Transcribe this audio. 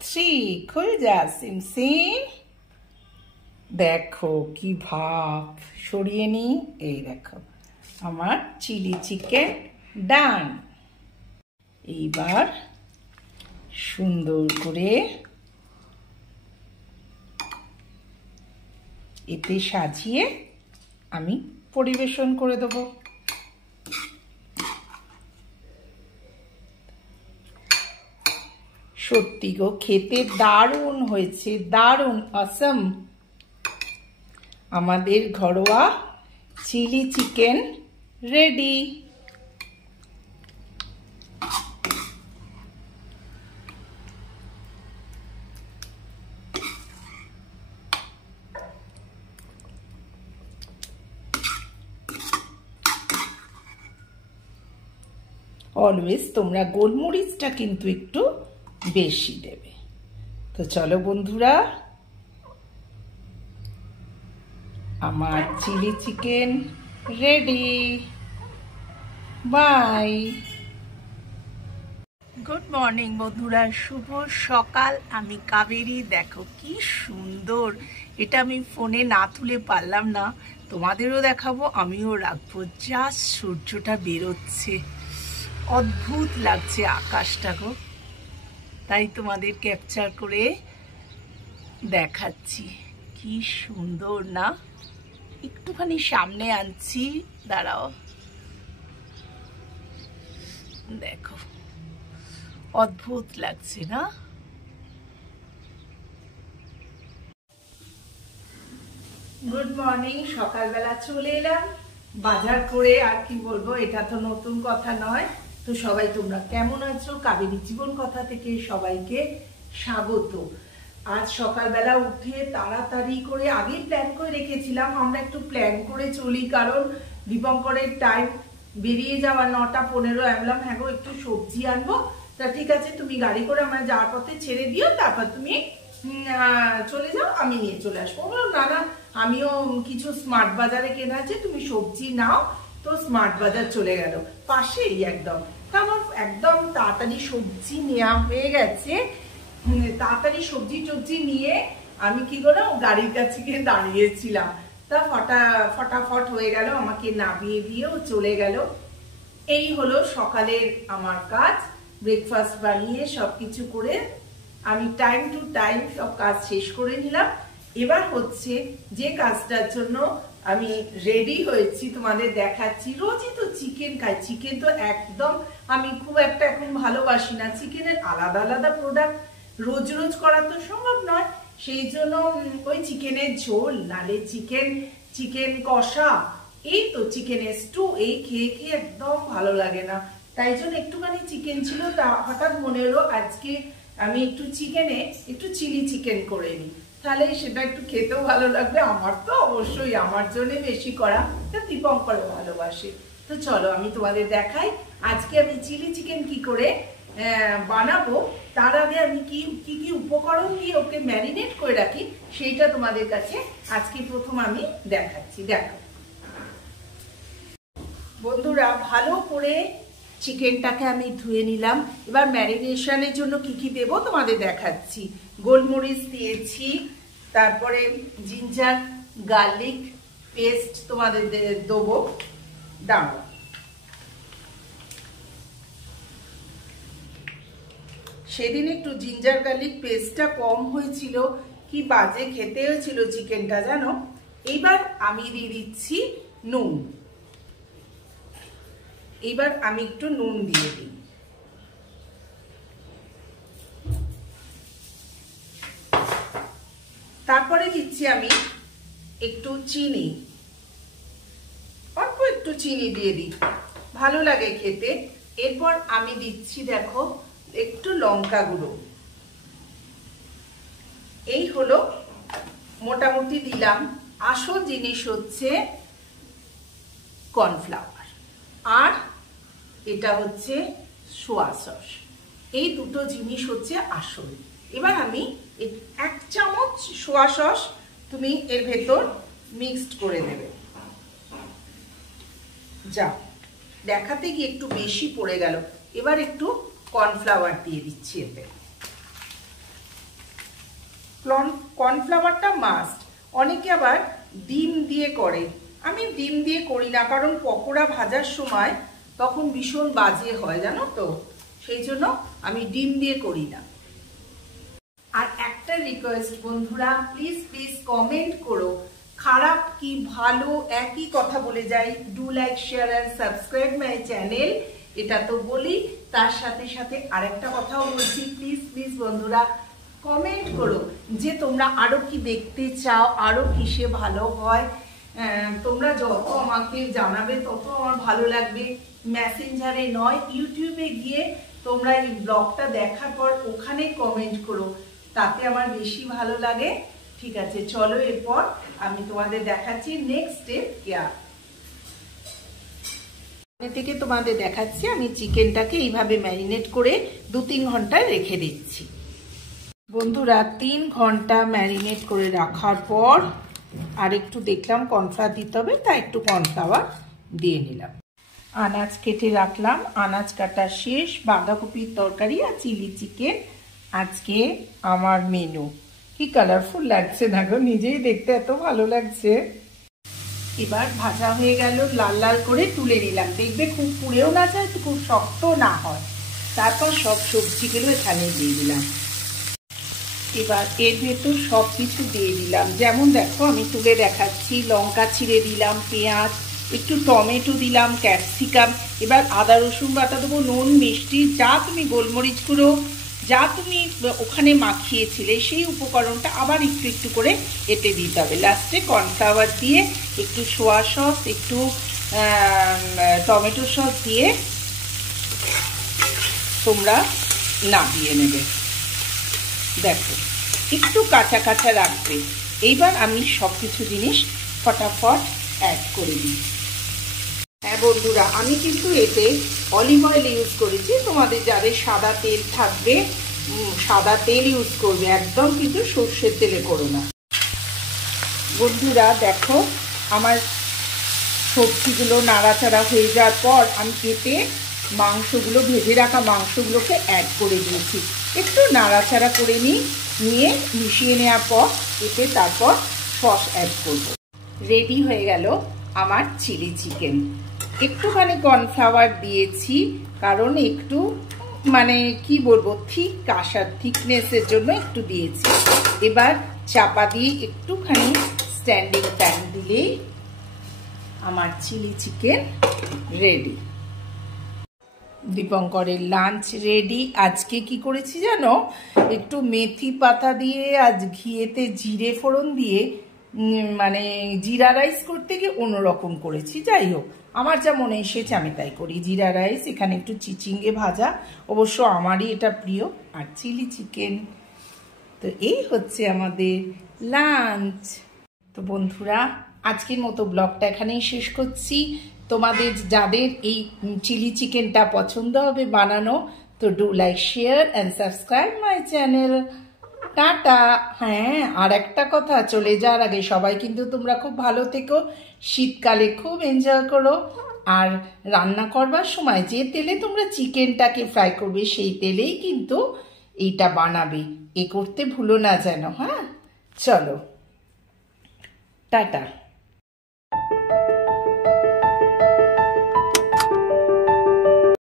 Three खुल जा SIM SIM. देखो की भाप सरिए नी এই দেখো আমার চিলি চিকেন ডান। এইবার সুন্দর করে এতে সাজিয়ে আমি পরিবেশন করে দেব। সত্যি গো খেতে দারুণ হয়েছে, দারুণ অসম। আমাদের ঘরোয়া চিলি চিকেন রেডি। অলওয়েজ তোমরা গোলমরিচটা কিন্তু একটু বেশি দেবে। তো চলো বন্ধুরা, আমার chilli chicken ready. Bye. Good morning বন্ধুরা, শুভ সকাল। আমি কাবেরী। দেখো কি সুন্দর, এটা আমি ফোনে না তুলে পারলাম না, তোমাদেরও দেখাবো, আমিও রাখবো। জাস্ট সূর্যটা বেরোচ্ছে, অদ্ভুত লাগছে আকাশটা গো, তাই তোমাদের ক্যাপচার করে দেখাচ্ছি। কি সুন্দর না? একটুখানি সামনে আনছি, দাঁড়াও, দেখো অদ্ভুত লাগছে না? Good morning. সকালবেলা চলে এলাম বাজার করে, আর কি বলবো, এটা তো নতুন কথা নয়। তো সবাই তোমরা কেমন আছো? কাবেরী জীবন কথা থেকে সবাইকে স্বাগত। আজ সকালবেলা উঠে তাড়াতাড়ি করে আগে প্ল্যান করে রেখেছিলাম, আমরা একটু প্ল্যান করে চলি, কারণ দীপঙ্করের টাইম বেরিয়ে যাওয়া 9:15। আমি বললাম হ্যাঁ গো একটু সবজি আনবো। তা ঠিক আছে, তুমি গাড়ি করে আমার যাওয়ার পথে ছেড়ে দিও, তারপর তুমি চলে যাও, আমি নিয়ে চলে আসবো। না না, আমিও কিছু স্মার্ট বাজারে কেনা আছে, তুমি সবজি নাও। তো স্মার্ট বাজার চলে গেল, পাশেই একদম। আমার একদম তাড়াতাড়ি সবজি নেওয়া হয়ে গেছে। তাড়াতাড়ি সবজি টবজি নিয়ে আমি কি করলাম, গাড়ির কাছে গিয়ে দাঁড়িয়েছিলাম। তা ফটাফট হয়ে গেল, আমাকে নামিয়ে দিয়েও চলে গেল। এই হলো সকালের আমার কাজ। ব্রেকফাস্ট বানিয়ে সবকিছু করে আমি টাইম টু টাইম সব কাজ শেষ করে নিলাম। এবার হচ্ছে যে কাজটার জন্য আমি রেডি হয়েছি তোমাদের দেখাচ্ছি। রোজই তো চিকেন খাই, চিকেন তো একদম আমি খুব একটা এখন ভালোবাসি না। চিকেনের আলাদা আলাদা প্রোডাক্ট রোজ রোজ করা তো সম্ভব নয়, সেই জন্য ওই চিকেনের ঝোল, নালে চিকেন কষা, এই তো চিকেনের স্টু, এই খেয়ে খেয়ে একদম ভালো লাগে না। তাই জন্য একটুখানি চিকেন ছিল, তা হঠাৎ মনে হলো আজকে আমি একটু চিকেনে একটু চিলি চিকেন করে নিই, তাহলে সেটা একটু খেতেও ভালো লাগবে। আমার তো অবশ্যই আমার জন্য বেশি করা, দীপঙ্করও ভালোবাসে। তো চলো আমি তোমাদের দেখাই আজকে আমি চিলি চিকেন কি করে বানাবো। তার আগে আমি কি কি উপকরণ দিয়ে ওকে ম্যারিনেট করে রাখি সেইটা তোমাদের কাছে আজকে প্রথম আমি দেখাচ্ছি। দেখো বন্ধুরা, ভালো করে চিকেনটাকে আমি ধুয়ে নিলাম। এবার ম্যারিনেশনের জন্য কি কি দেবো তোমাদের দেখাচ্ছি। গোলমরিচ দিয়েছি, তারপরে জিঞ্জার গার্লিক পেস্ট তোমাদের দেবো। দাঁড়াও, সেদিন একটু জিঞ্জার গার্লিক পেস্টটা কম হয়েছিল, কি বাজে খেতে হয়েছিল চিকেনটা জানো। এইবার আমি দিয়ে দিচ্ছি নুন। এইবার আমি একটু নুন দিয়ে দিই। তারপরে দিচ্ছি আমি একটু চিনি, অল্প একটু চিনি দিয়ে দিই, ভালো লাগে খেতে। এরপর আমি দিচ্ছি দেখো একটু লঙ্কা গুঁড়ো। এই হলো মোটামুটি দিলাম। আসল জিনিস হচ্ছে কর্নফ্লাওয়ার, আর এটা হচ্ছে সোয়া সস। এই দুটো জিনিস হচ্ছে আসল। এবার আমি 1 চামচ সোয়া সস তুমি এর ভেতর মিক্সড করে দেবে। যা দেখাতে গিয়ে একটু বেশি পড়ে গেল। এবার একটু কর্নফ্লাওয়ার দিয়ে দিচ্ছি এতে। কর্নফ্লাওয়ারটা মাস্ট। অনেকে আবার ডিম দিয়ে করে, আমি ডিম দিয়ে করি না, কারণ পকোড়া ভাজার সময় তখন ভীষণ বাজে হয় জানো তো, সেই জন্য আমি ডিম দিয়ে করি না। আর একটা রিকোয়েস্ট বন্ধুরা, প্লিজ প্লিজ কমেন্ট করো, খারাপ কি ভালো একই কথা বলে যাই। Do like, share and subscribe my channel, এটা তো বলি, তার সাথে সাথে আরেকটা কথাও বলছি, প্লিজ প্লিজ বন্ধুরা কমেন্ট করো যে তোমরা আরো কি দেখতে চাও, আরো কিসে ভালো হয়। তোমরা যত আমাকে জানাবে তত আমার ভালো লাগবে। মেসেঞ্জারে নয়, ইউটিউবে গিয়ে তোমরা এই ব্লগটা দেখার পর ওখানে কমেন্ট করো, তাতে আমার বেশি ভালো লাগে। ঠিক আছে, চলো এরপর আমি তোমাদের দেখাচ্ছি নেক্সট স্টেপ কেয়া থেকে তোমাদের দেখাচ্ছি। আমি চিকেনটাকে এইভাবে ম্যারিনেট করে 2-3 ঘন্টা রেখে দিচ্ছি। বন্ধুরা 3 ঘন্টা ম্যারিনেট করে রাখার পর আর একটু দেখলাম কর্নফ্লাওয়ার দিতে হবে, তাই একটু কর্নফ্লাওয়ার দিয়ে নিলাম। আনাজ কেটে রাখলাম, আনাজ কাটা শেষ। বাঁধাকপির তরকারি আর চিলি চিকেন আজকে আমার মেনু। কি কালারফুল লাগছে না গো, নিজেই দেখতে এত ভালো লাগছে। এবার ভাজা হয়ে গেল, লাল লাল করে তুলে নিলাম। দেখবে খুব পুড়েও না যায়, খুব শক্ত না হয়। তারপর সব সবজিগুলো এখানে দিয়ে দিলাম। এবার এর ভেতর সব কিছু দিয়ে দিলাম, যেমন দেখো আমি তুলে দেখাচ্ছি। লঙ্কা ছিঁড়ে দিলাম, পেঁয়াজ, একটু টমেটো দিলাম, ক্যাপসিকাম। এবার আদা রসুন বাটা দেবো, নুন মিষ্টি যা তুমি, গোলমরিচ গুঁড়ো যা তুমি ওখানে মাখিয়েছিলে সেই উপকরণটা আবার একটু একটু করে এতে দিতে হবে। লাস্টে কর্নফ্লাওয়ার দিয়ে একটু সোয়া সস, একটু টমেটো সস দিয়ে তোমরা নামিয়ে নেবে। দেখো একটু কাঁচা কাঁচা রাখবে। এইবার আমি সব কিছু জিনিস ফটাফট অ্যাড করে দিই। হ্যাঁ বন্ধুরা, আমি কিন্তু এতে অলিভ অয়েল ইউজ করেছি। তোমাদের যাদের সাদা তেল থাকবে সাদা তেল ইউজ করবে, একদম কিন্তু সর্ষের তেলে করো না। বন্ধুরা দেখো আমার সবজিগুলো নাড়াচাড়া হয়ে যাওয়ার পর আমি কেটে মাংসগুলো, ভেজে রাখা মাংসগুলোকে অ্যাড করে দিয়েছি। একটু নাড়াচাড়া করে নিয়ে মিশিয়ে নেওয়ার পর এতে তারপর সস অ্যাড করব। রেডি হয়ে গেল আমার চিলি চিকেন। একটুখানি কর্নফ্লাওয়ার দিয়েছি, কারণ একটু মানে কি বলবো, ঠিক আসার থিকনেসের জন্য একটু দিয়েছি। এবার চাপা দিয়ে একটুখানি স্ট্যান্ডিং টাইম দিলেই আমার চিলি চিকেন রেডি। দীপঙ্করের লাঞ্চ রেডি। আজকে কি করেছি জানো, একটু মেথি পাতা দিয়ে আজ ঘিয়েতে জিরে ফোড়ন দিয়ে মানে জিরা রাইস করতে গিয়ে অন্যরকম করেছি। যাই হোক, আমার যা মনে এসেছে আমি তাই করি। জিরা রাইস, এখানে একটু চিচিঙ্গে ভাজা, অবশ্য আমারই এটা প্রিয়, আর চিলি চিকেন। তো এই হচ্ছে আমাদের লাঞ্চ। তো বন্ধুরা আজকের মতো ব্লগটা এখানেই শেষ করছি। তোমাদের যাদের এই চিলি চিকেনটা পছন্দ হবে বানানো, তো do like, share and subscribe my channel. Tata. হ্যাঁ, আর একটা কথা, চলে যাওয়ার আগে সবাই কিন্তু তোমরা খুব ভালো থেকো, শীতকালে খুব এনজয় করো। আর রান্না করবার সময় যে তেলে তোমরা চিকেনটাকে ফ্রাই করবে সেই তেলেই কিন্তু এইটা বানাবে, এ করতে ভুলো না যেন। হ্যাঁ, চলো টাটা।